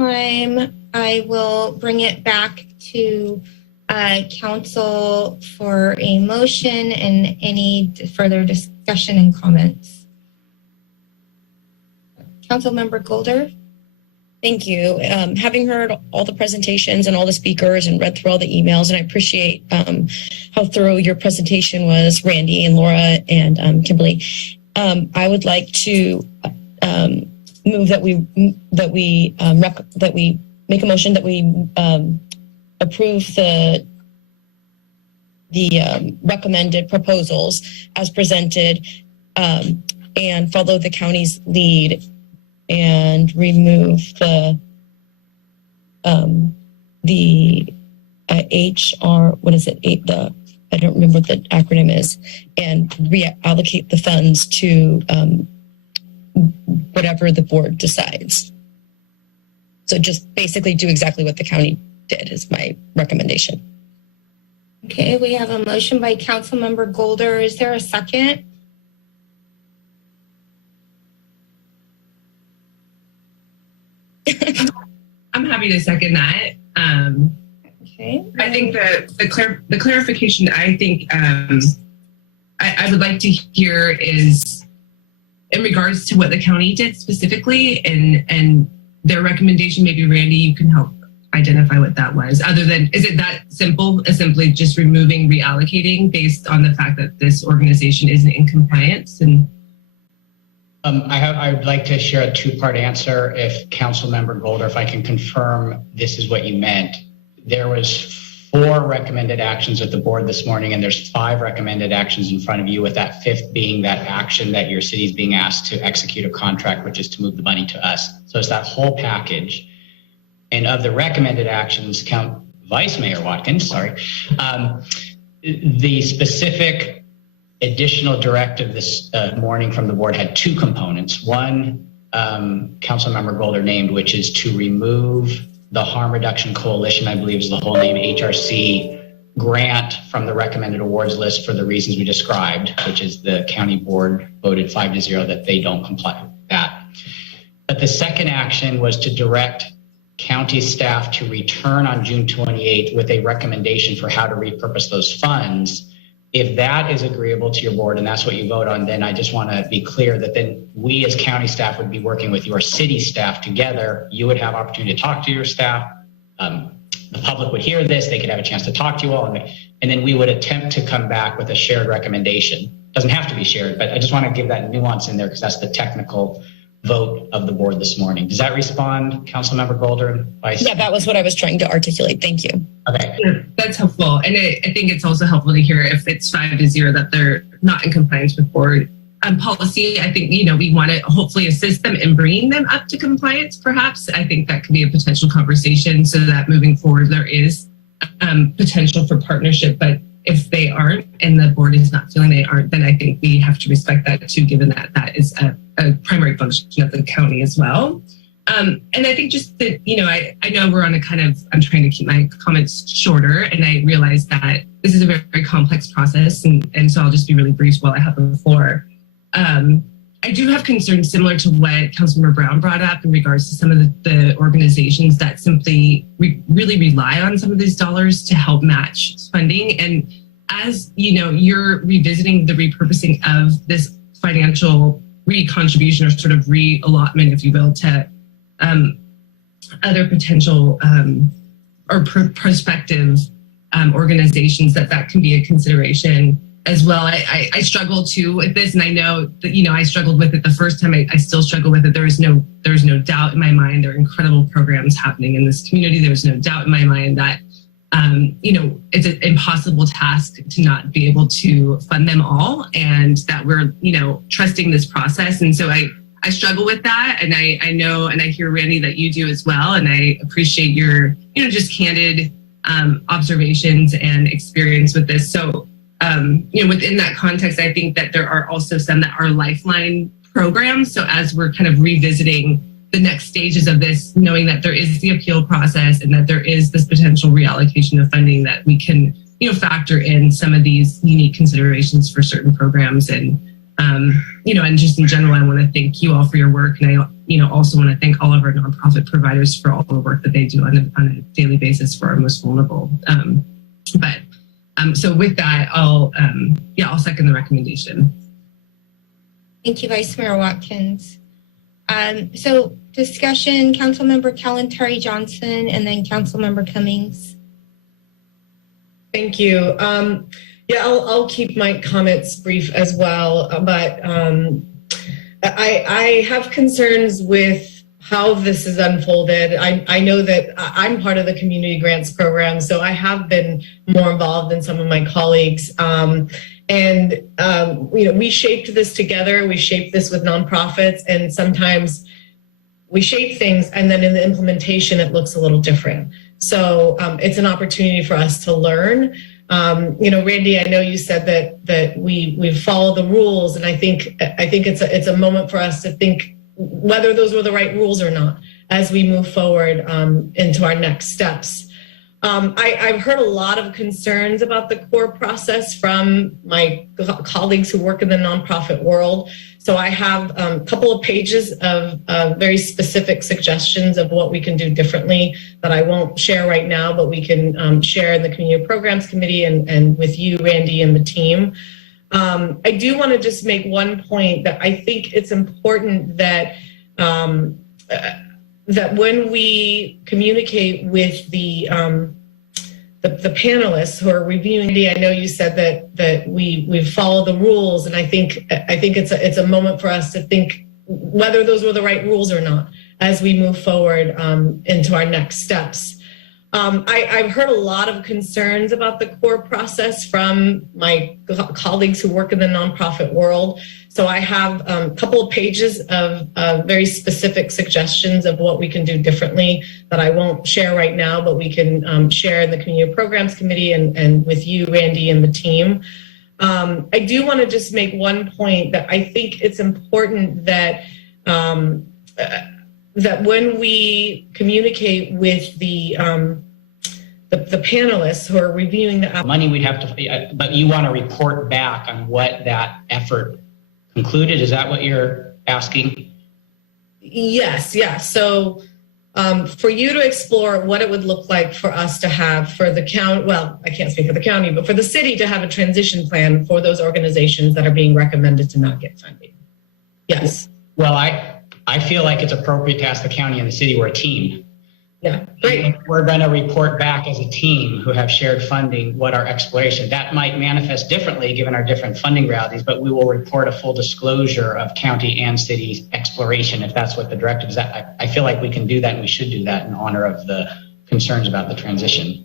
time, I will bring it back to council for a motion and any further discussion and comments. Councilmember Golder. Thank you. Having heard all the presentations and all the speakers and read through all the emails, and I appreciate how thorough your presentation was, Randy and Laura and Kimberly. I would like to move that we make a motion that we approve the recommended proposals as presented, and follow the county's lead and remove the HR, what is it? I don't remember what the acronym is, and reallocate the funds to whatever the board decides. So just basically do exactly what the county did is my recommendation. Okay, we have a motion by Councilmember Golder. Is there a second? I'm happy to second that. Okay. I think the clarification I think I would like to hear is in regards to what the county did specifically and their recommendation. Maybe Randy, you can help identify what that was. Other than, is it that simple as simply just removing reallocating based on the fact that this organization isn't in compliance? And I would like to share a two-part answer. If Councilmember Golder, if I can confirm this is what you meant. There was 4 recommended actions at the board this morning, and there's 5 recommended actions in front of you, with that 5th being that action that your city is being asked to execute a contract, which is to move the money to us. So it's that whole package. And of the recommended actions, Vice Mayor Watkins, the specific additional directive this morning from the board had 2 components. One, Councilmember Golder named, which is to remove the Harm Reduction Coalition, I believe is the whole name, HRC grant from the recommended awards list for the reasons we described, which is the county board voted 5-0 that they don't comply with that. But the second action was to direct county staff to return on June 28th with a recommendation for how to repurpose those funds. If that is agreeable to your board and that's what you vote on, then I just want to be clear that then we as county staff would be working with your city staff together. You would have opportunity to talk to your staff. The public would hear this. They could have a chance to talk to you all. And then we would attempt to come back with a shared recommendation. Doesn't have to be shared, but I just want to give that nuance in there because that's the technical vote of the board this morning. Does that respond, Councilmember Golder? Yeah, that was what I was trying to articulate. Thank you. Okay. Yeah, that's helpful. And I think it's also helpful to hear if it's 5-0 that they're not in compliance with board policy. I think, we want to hopefully assist them in bringing them up to compliance, perhaps. I think that could be a potential conversation so that moving forward, there is potential for partnership. But if they aren't and the board is not feeling they aren't, then I think we have to respect that too, given that that is a primary function of the county as well. And I think just that, I know we're on a I'm trying to keep my comments shorter, and I realize that this is a very, very complex process. And so I'll just be really brief while I have the floor. I do have concerns similar to what Councilmember Brown brought up in regards to some of the organizations that simply really rely on some of these dollars to help match funding. And as you're revisiting the repurposing of this financial re-contribution or sort of re-allotment, if you will, to other potential or prospective organizations, that can be a consideration as well. I struggle too with this, and I know that I struggled with it the first time. I still struggle with it. There is no doubt in my mind there are incredible programs happening in this community. There's no doubt in my mind that it's an impossible task to not be able to fund them all, and that we're trusting this process. And so I struggle with that, and I know, and I hear, Randy, that you do as well, and I appreciate your just candid observations and experience with this. So within that context, I think that there are also some that are lifeline programs. So as we're kind of revisiting the next stages of this, knowing that there is the appeal process and that there is this potential reallocation of funding, that we can factor in some of these unique considerations for certain programs. And and just in general, I want to thank you all for your work, and I also want to thank all of our nonprofit providers for all the work that they do on a daily basis for our most vulnerable. So with that, I'll second the recommendation. Thank you, Vice Mayor Watkins. So discussion, Councilmember Kalantari Johnson and then Councilmember Cummings. Thank you. I'll keep my comments brief as well, but I have concerns with how this is unfolded. I know that I'm part of the community grants program, so I have been more involved than some of my colleagues. We shaped this together. We shaped this with nonprofits, and sometimes we shape things and then in the implementation, it looks a little different. So it's an opportunity for us to learn. Randy, I know you said that we follow the rules, and I think it's a moment for us to think whether those were the right rules or not as we move forward into our next steps. I've heard a lot of concerns about the core process from my colleagues who work in the nonprofit world. So I have a couple of pages of very specific suggestions of what we can do differently that I won't share right now, but we can share in the Community Programs Committee and with you, Randy, and the team. I do want to just make one point that I think it's important that that when we communicate with the panelists who are reviewing, I know you said that we follow the rules, and I think it's a moment for us to think whether those were the right rules or not as we move forward into our next steps. I've heard a lot of concerns about the core process from my colleagues who work in the nonprofit world. So I have a couple of pages of very specific suggestions of what we can do differently that I won't share right now, but we can share in the Community Programs Committee and with you, Randy, and the team. I do want to just make one point that I think it's important that that when we communicate with the panelists who are reviewing the money, we'd have to, but you want to report back on what that effort concluded. Is that what you're asking? Yes. So for you to explore what it would look like for us to have for the county, well, I can't speak for the county, but for the city to have a transition plan for those organizations that are being recommended to not get funding. Yes. Well, I feel like it's appropriate to ask the county and the city. We're a team. Yeah, great. We're going to report back as a team who have shared funding what our exploration. That might manifest differently given our different funding realities, but we will report a full disclosure of county and city exploration if that's what the directive is. I feel like we can do that and we should do that in honor of the concerns about the transition.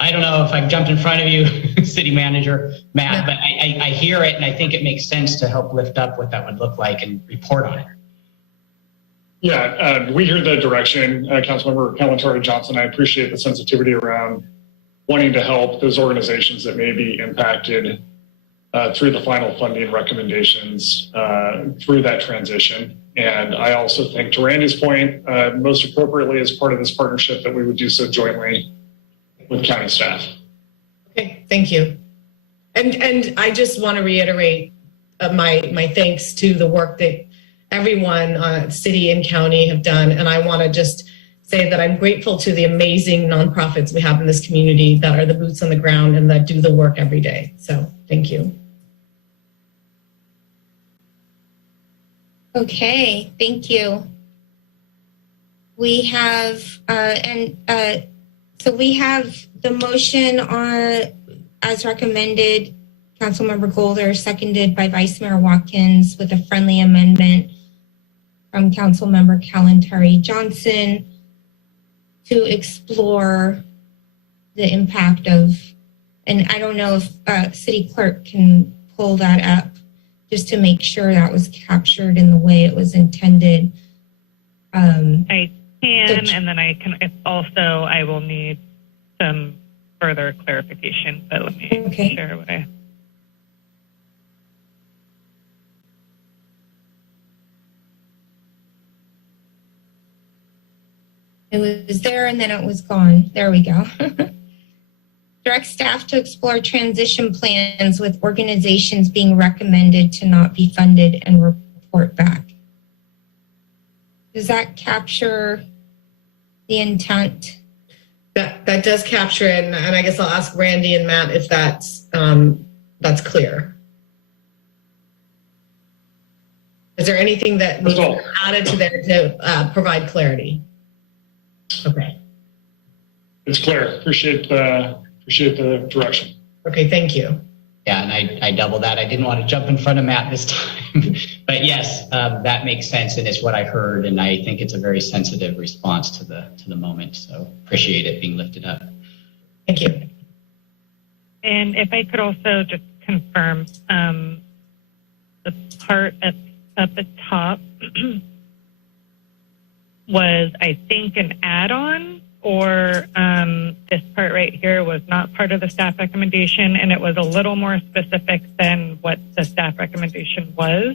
I don't know if I've jumped in front of you, City Manager Matt, but I hear it and I think it makes sense to help lift up what that would look like and report on it. Yeah, we hear the direction, Councilmember Kalantari Johnson. I appreciate the sensitivity around wanting to help those organizations that may be impacted through the final funding recommendations through that transition. And I also think, to Randy's point, most appropriately as part of this partnership that we would do so jointly with county staff. Okay, thank you. And I just want to reiterate my thanks to the work that everyone, city and county, have done. And I want to just say that I'm grateful to the amazing nonprofits we have in this community that are the boots on the ground and that do the work every day. So thank you. Okay, thank you. We have, so we have the motion as recommended, Councilmember Golder, seconded by Vice Mayor Watkins with a friendly amendment from Councilmember Kalantari Johnson to explore the impact of, and I don't know if City Clerk can pull that up just to make sure that was captured in the way it was intended. I can, and then I can also, I will need some further clarification, but let me share what I... It was there and then it was gone. There we go. Direct staff to explore transition plans with organizations being recommended to not be funded and report back. Does that capture the intent? That does capture it, and I guess I'll ask Randy and Matt if that's clear. Is there anything that needs to be added to there to provide clarity? Okay. It's clear. Appreciate the direction. Okay, thank you. Yeah, and I double that. I didn't want to jump in front of Matt this time, but yes, that makes sense, and it's what I heard, and I think it's a very sensitive response to the moment. So appreciate it being lifted up. Thank you. And if I could also just confirm the part at the top was, I think, an add-on, or this part right here was not part of the staff recommendation, and it was a little more specific than what the staff recommendation was.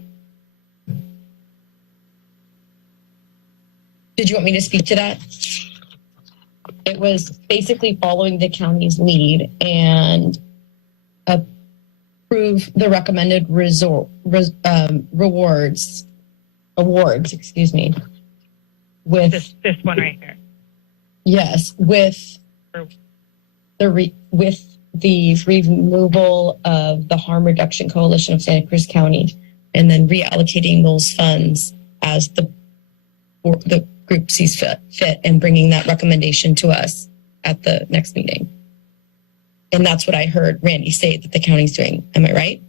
Did you want me to speak to that? It was basically following the county's lead and approve the recommended awards, excuse me, with this one right here. Yes, with the removal of the Harm Reduction Coalition of Santa Cruz County, and then reallocating those funds as the group sees fit, and bringing that recommendation to us at the next meeting. And that's what I heard Randy say that the county's doing. Am I right?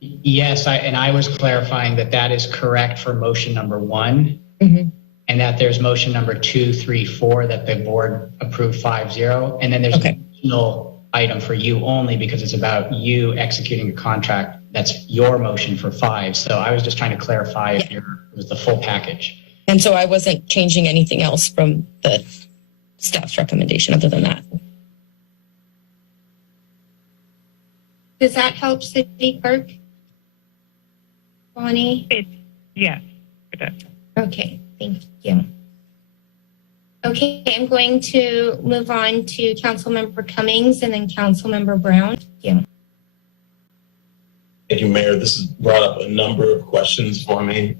Yes, I was clarifying that is correct for motion number 1. Mm-hmm. And that there's motion number 2, 3, 4 that the board approved 5-0. And then there's an additional item for you only because it's about you executing a contract. That's your motion for 5. So I was just trying to clarify if it was the full package. And so I wasn't changing anything else from the staff's recommendation other than that. Does that help, City Clerk? Bonnie? Yes, it does. Okay, thank you. Okay, I'm going to move on to Councilmember Cummings and then Councilmember Brown. Thank you. Thank you, Mayor. This has brought up a number of questions for me.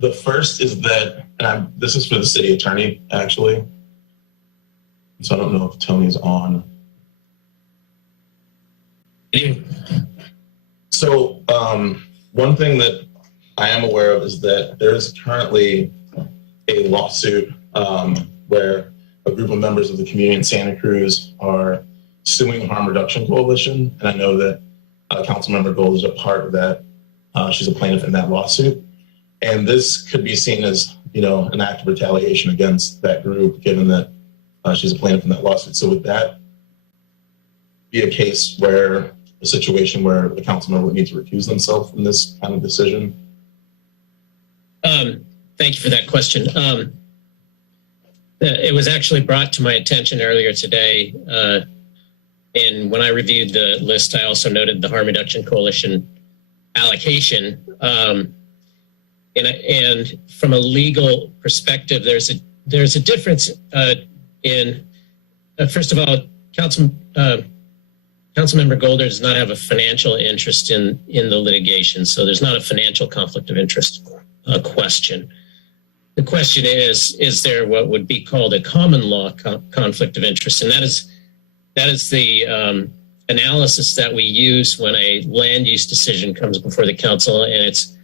The first is that, and this is for the city attorney, actually. So I don't know if Tony's on. So one thing that I am aware of is that there is currently a lawsuit where a group of members of the community in Santa Cruz are suing Harm Reduction Coalition. And I know that Councilmember Gold is a part of that. She's a plaintiff in that lawsuit. And this could be seen as, an act of retaliation against that group, given that she's a plaintiff in that lawsuit. So would that be a case where a situation where the council member would need to recuse themselves from this kind of decision? Thank you for that question. It was actually brought to my attention earlier today. And when I reviewed the list, I also noted the Harm Reduction Coalition allocation. And from a legal perspective, there's a difference in, first of all, Councilmember Golder does not have a financial interest in the litigation, so there's not a financial conflict of interest question. The question is there what would be called a common law conflict of interest? And that is the analysis that we use when a land use decision comes before the council, and it's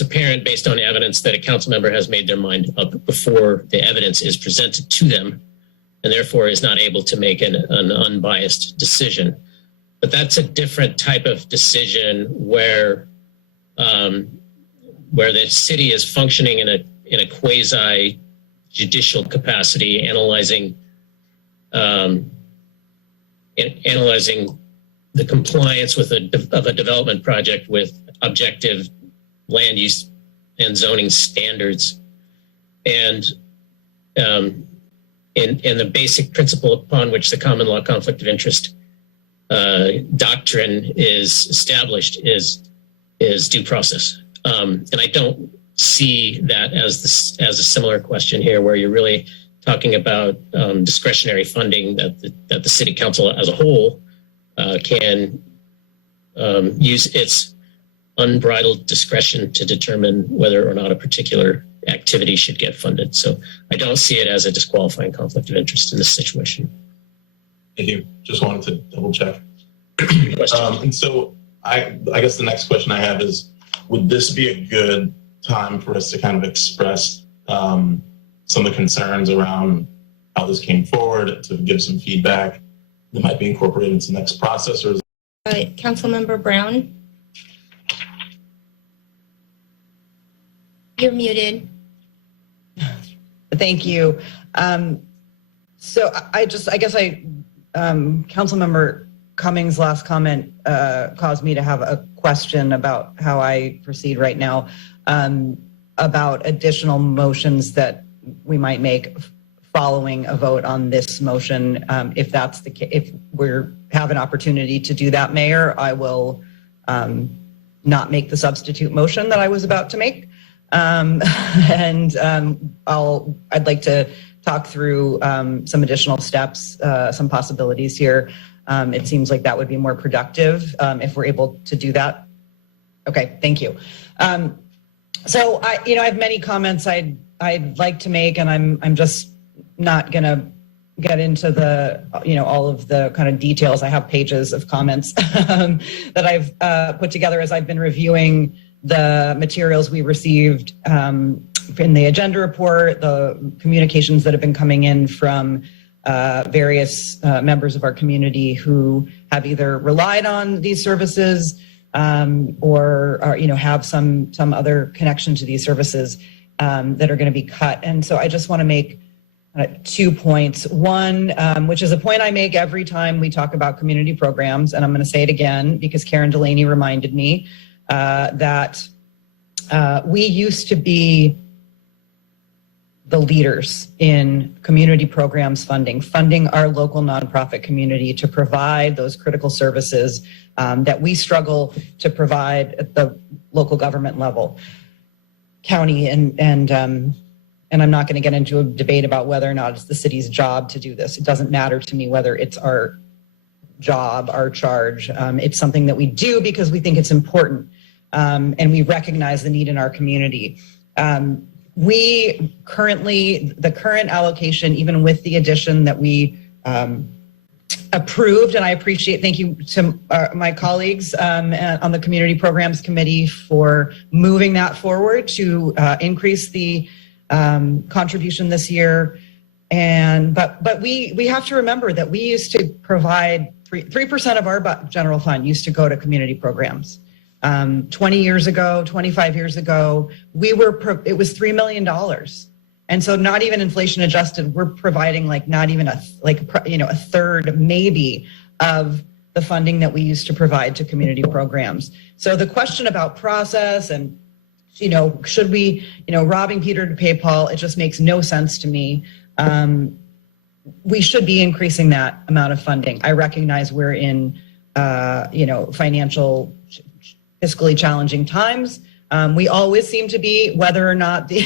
apparent based on evidence that a council member has made their mind up before the evidence is presented to them, and therefore is not able to make an unbiased decision. But that's a different type of decision where the city is functioning in a quasi judicial capacity, analyzing the compliance of a development project with objective land use and zoning standards, and the basic principle upon which the common law conflict of interest doctrine is established is due process. And I don't see that as a similar question here, where you're really talking about discretionary funding that the city council as a whole can use its unbridled discretion to determine whether or not a particular activity should get funded. So I don't see it as a disqualifying conflict of interest in this situation. Thank you. Just wanted to double check. Question. And so I guess the next question I have is, would this be a good time for us to kind of express some of the concerns around how this came forward, to give some feedback that might be incorporated into the next process? Or Councilmember Brown? You're muted. Thank you. So Councilmember Cummings' last comment caused me to have a question about how I proceed right now, about additional motions that we might make following a vote on this motion. If that's the case, if we have an opportunity to do that, Mayor, I will not make the substitute motion that I was about to make. I'd like to talk through some additional steps, some possibilities here. It seems like that would be more productive if we're able to do that. Okay, thank you. So I have many comments I'd like to make, and I'm just not gonna get into the all of the kind of details. I have pages of comments that I've put together as I've been reviewing the materials we received in the agenda report, the communications that have been coming in from various members of our community who have either relied on these services or have some other connection to these services that are going to be cut. And so I just want to make 2 points. One, which is a point I make every time we talk about community programs, and I'm going to say it again because Karen Delaney reminded me that we used to be the leaders in community programs funding our local nonprofit community to provide those critical services that we struggle to provide at the local government level, county, and I'm not going to get into a debate about whether or not it's the city's job to do this. It doesn't matter to me whether it's our job, our charge. It's something that we do because we think it's important, and we recognize the need in our community. The current allocation, even with the addition that we approved, and I appreciate, thank you to my colleagues on the Community Programs Committee for moving that forward to increase the contribution this year. But we have to remember that we used to provide 3% of our general fund used to go to community programs. 20 years ago, 25 years ago, it was $3 million. And so not even inflation adjusted, we're providing not even a third maybe of the funding that we used to provide to community programs. So the question about process and, should we, robbing Peter to pay Paul, it just makes no sense to me. We should be increasing that amount of funding. I recognize we're in, financial, fiscally challenging times. We always seem to be, whether or not the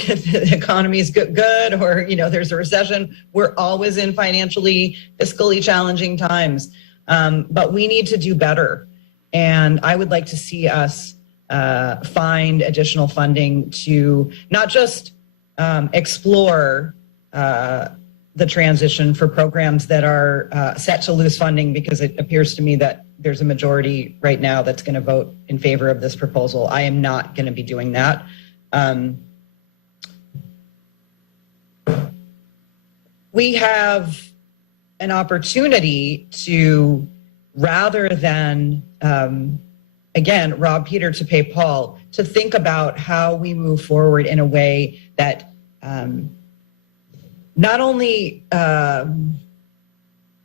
economy is good or, there's a recession, we're always in financially, fiscally challenging times. But we need to do better. And I would like to see us find additional funding to not just explore the transition for programs that are set to lose funding, because it appears to me that there's a majority right now that's going to vote in favor of this proposal. I am not going to be doing that. We have an opportunity to, rather than, again, rob Peter to pay Paul, to think about how we move forward in a way that not only,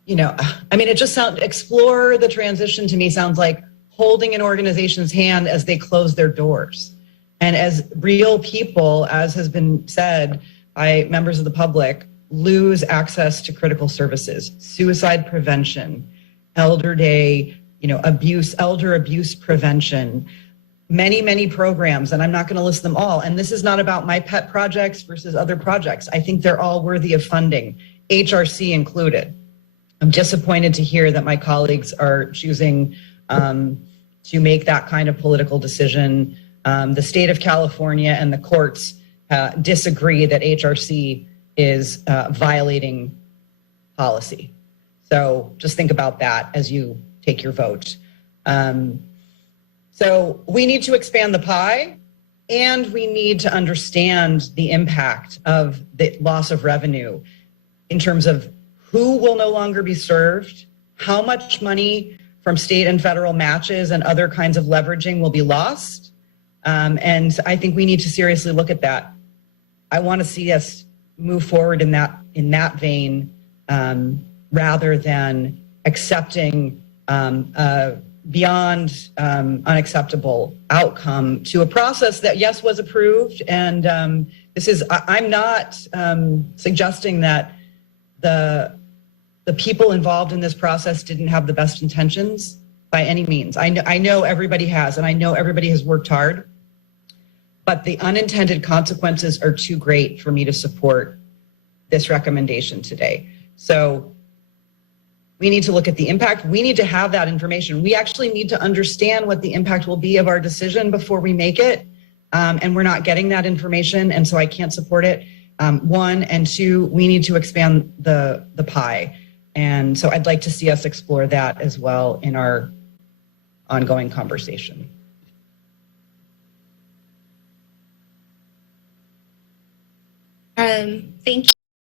it just sounds, explore the transition to me sounds like holding an organization's hand as they close their doors. And as real people, as has been said by members of the public, lose access to critical services, suicide prevention, elder day, elder abuse prevention, many programs, and I'm not going to list them all. And this is not about my pet projects versus other projects. I think they're all worthy of funding, HRC included. I'm disappointed to hear that my colleagues are choosing to make that kind of political decision. The state of California and the courts disagree that HRC is violating policy. So just think about that as you take your vote. So we need to expand the pie, and we need to understand the impact of the loss of revenue in terms of who will no longer be served, how much money from state and federal matches and other kinds of leveraging will be lost. And I think we need to seriously look at that. I want to see us move forward in that vein, rather than accepting beyond unacceptable outcome to a process that, yes, was approved. And I'm not suggesting that the people involved in this process didn't have the best intentions by any means. I know everybody has, and I know everybody has worked hard, but the unintended consequences are too great for me to support this recommendation today. So we need to look at the impact. We need to have that information. We actually need to understand what the impact will be of our decision before we make it. And we're not getting that information. And so I can't support it. One, and two, we need to expand the pie. And so I'd like to see us explore that as well in our ongoing conversation. Thank you.